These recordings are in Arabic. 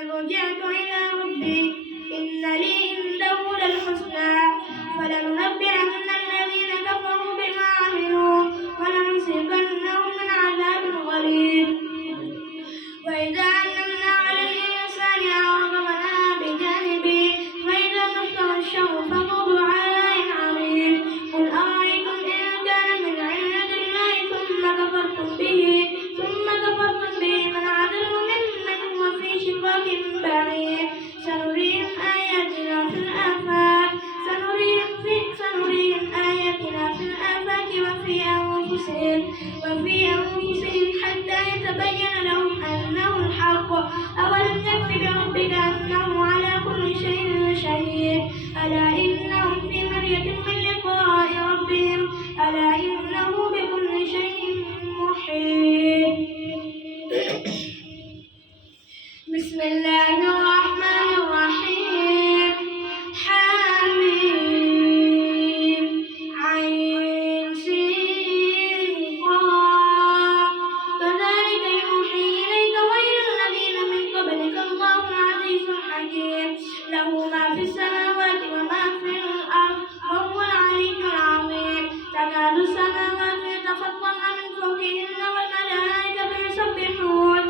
رجعت إلى ربي إن لي عنده للحسنى فلننبئن الذين كفروا بما عملوا ولنذيقنهم من عذاب غليظ. وإذا أنعمنا على الإنسان أعرض ونأى بجانبه وإذا مسه الشر فذو دعاء عريض. قل أرأيتم إن كان من عند الله ثم كفرتم به من أضل ممن هو في شقاق بعيد. سنريهم آياتنا في الآفاق وفي أنفسهم حتى يتبين لهم أنه الحق. أولم يكف بربك أنه على كل شيء شهيد. ألا إنهم في مرية من لقاء ربهم ألا إنه بكل شيء محيط. بسم الله الرحمن الرحيم. حميم عين سين قاف كذلك يوحي إليك وإلى الذين من قبلك الله عزيز حكيم له ما في السماوات وما في الأرض وهو العلي العظيم. تكاد السماوات يتفطرن من فوقهن والملائكة يسبحون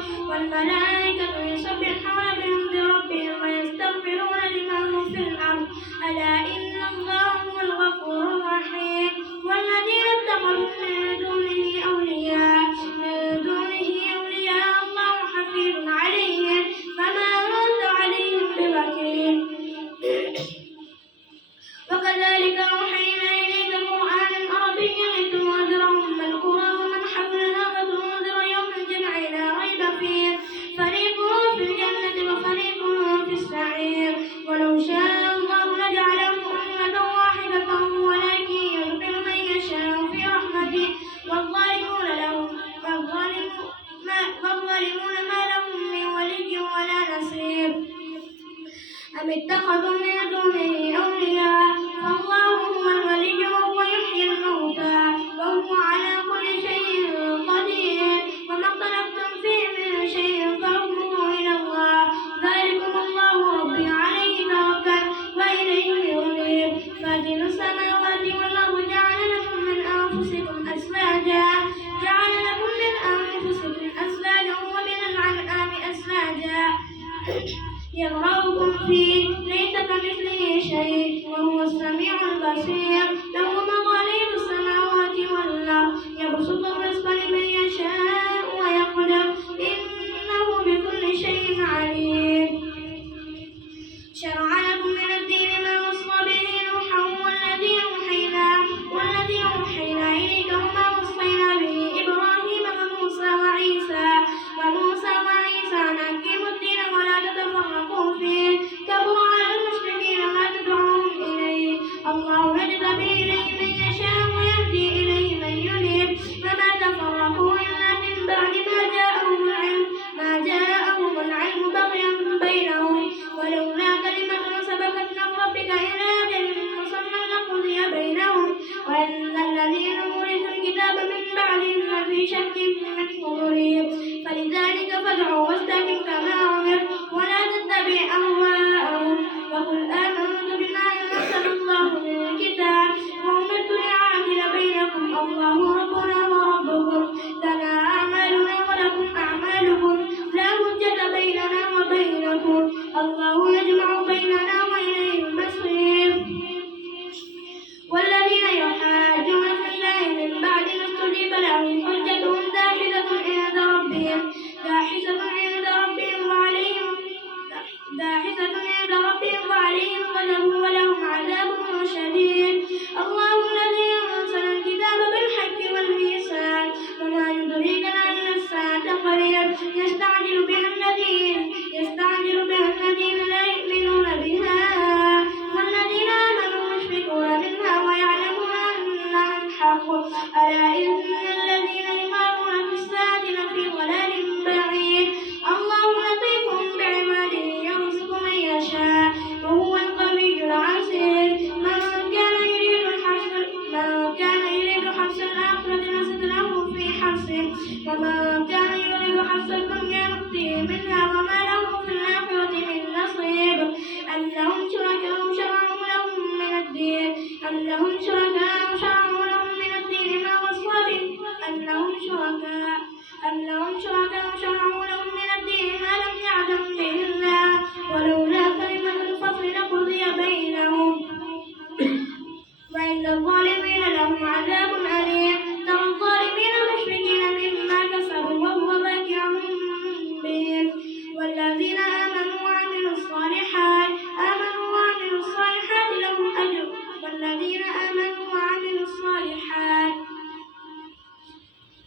بحمد ربهم ويستغفرون لمن في الأرض ألا إن الله هو الغفور الرحيم. والذين اتخذوا من دونه أولياء الله حفيظ عليهم فما أنت عليهم بوكيل. وكذلك أوحينا إليك قرآنا عربيا لتنذر أم القرى ومن حولها وتنذر يوم الجمع لا ريب فيه فريق في الجنة وفريق في السعير. ولو شاء الله لجعلهم أمة واحدة ولكن يدخل من يشاء في رحمته والظالمون ما لهم من ولي ولا نصير. أم اتخذوا من دونه أولياء فالله هو الولي وهو يحيي الموتى وهو على كل شيء قدير. وما اختلفتم فيه من شيء فحكمه إلى الله ذلكم الله ربي عليه توكل وإليه أنيب. فاطر السماوات والأرض جعل لكم من أنفسكم أزواجا ومن الأنعام أزواجا يذرأكم فيه ليس كمثله شيء وهو السميع البصير. له مقاليد السماوات والأرض يبسط الرزق لمن يشاء ويقدر إنه بكل شيء عليم. شرع لكم من الدين ما وصى به نوحا والذي أوحينا إليك وما وصينا به إبراهيم وموسى وعيسى أن أقيموا الدين ولا تتفرقوا فيه كبر على المشركين ما تدعوهم إليه. الله يجتبي إليه من يشاء ويهدي إليه من ينيب. فما تفرقوا إلا من بعد ما جاءهم العلم بغيا بينهم ولولا كلمة سبقت من ربك إلى أجل مسمى لقضي بينهم وإن الذين أورثوا الكتاب من بعدهم لفي شك منه مريب. فلذلك فادع واستقم كما أمرت ولا تتبع أهواءهم وقل آمنت بما أنزل الله من الكتاب وأمرت لأعدل بينكم الله ربنا وربكم لنا أعمالنا ولكم أعمالكم لا حجة بيننا وبينكم الله يجمع بيننا وإليه المصير. والذين يحاجون في الله من بعد ما استجيب لهم حجتهم داحسة عند ربهم وعليهم غضب ولهم عذاب شديد. الله الذي أنزل الكتاب بالحق والميزان وما يدريك أن الساعة قريب. يستعجل بها الذين لا يؤمنون بها والذين آمنوا مشفقون منها ويعلمون أنها الحق. ألا إن الذين يمارون في الساعة لفي ضلال بعيد. الله لطيف بعباده يرزق من يشاء وهو القوي العزيز. من كان يريد حرث الآخرة نزد له في حرثه ومن كان يريد حرث الدنيا نؤتيه منها وما له في الآخرة أم لهم شركاء شرعوا لهم من الدين أم لهم شركاء شرعوا لهم من الدين ما وصى به أم لهم شركاء شرعوا لهم من الدين ما لم يعلم به الله ولولا كلمة الفصل لقضي بينهم وإن الظالمين لهم عذاب أليم ترى الظالمين مشفقين مما كسبوا وهو واقع بهم والذين آمنوا وعملوا الصالحات لهم أجر والذين آمنوا وعملوا الصالحات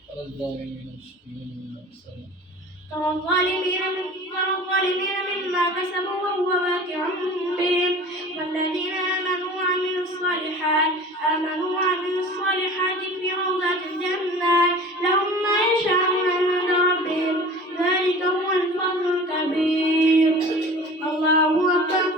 ترى الظالمين مما كسبوا وهو واقع بهم والذين آمنوا وعملوا الصالحات في روضات الجنات لهم ما يشاءون عند ربهم ذلك هو الفضل الكبير. الله أكبر.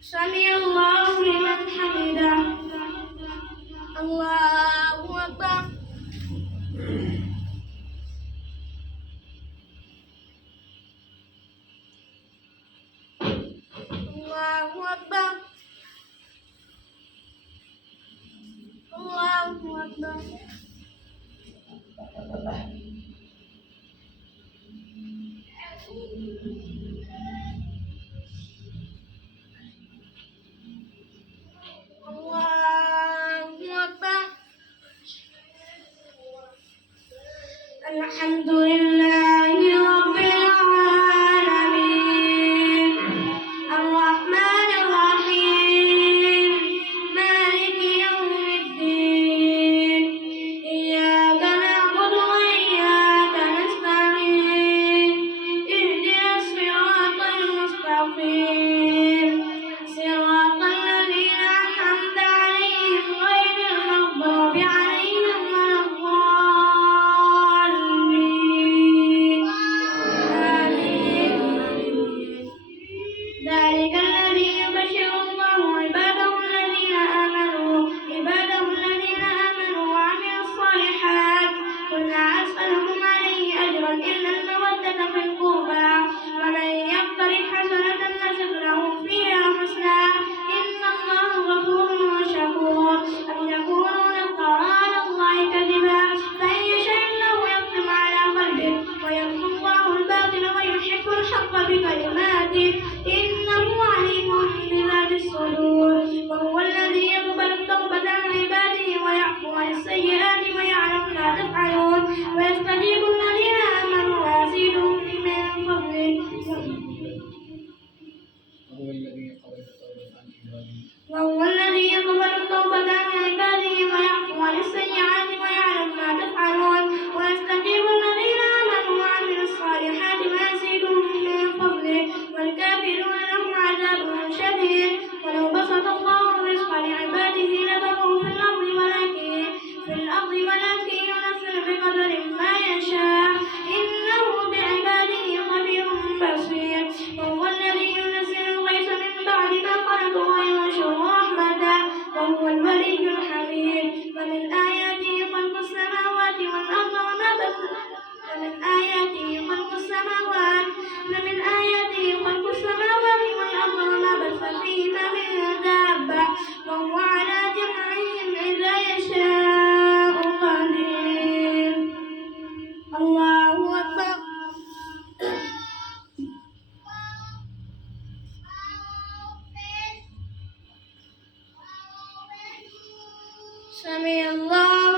سمع الله لمن حمده. الله أكبر. الله أكبر. الله أكبر. الحمد لله رب العالمين الرحمن الرحيم مالك يوم الدين إياك نعبد وإياك نستعين اهدنا الصراط المستقيم صراط الذين أنعمت عليهم غير المغضوب عليهم ولا الضالين آمين. ذلك الذي يبشر الله عباده الذين آمنوا وعملوا الصالحات قل لا أسألكم عليه أجرا إلا المودة في القربى ومن يقترف حسنة نزد له فيها حسنا إن الله غفور شكور. أم يقولون افترى على الله كذبا فإن يشاء الله يختم على قلبه ويمحو الله الباطل ويحق الحق بكلماته إنه عليم بذات الصدور. وهو الذي يقبل التوبة عن عباده ويعفو عن السيئات ويعلم ما تفعلون ويستجيب الذين آمنوا ويزيدهم من فضله وهو الذي يقبل التوبة عن عباده ويعفو عن السيئات ويعلم ما تفعلون ويستجيب الذين آمنوا وعملوا الصالحات ويزيدهم من فضله والكافرون لهم عذاب شديد. ولو بسط الله الرزق لعباده لبغوا في الأرض ولكن ينزل بقدر ما يشاء إنه بعباده خبير بصير. وهو الذي ينزل الغيث من بعد ما قنطوا وينشر رحمته وهو الولي الحميد. ومن آياته خلق السماوات والأرض وما بث ومن آياته خلق السماوات والأرض وما بث فيهما من دابة وهو على جمعهم إذا يشاء قدير. الله أكبر. سمع الله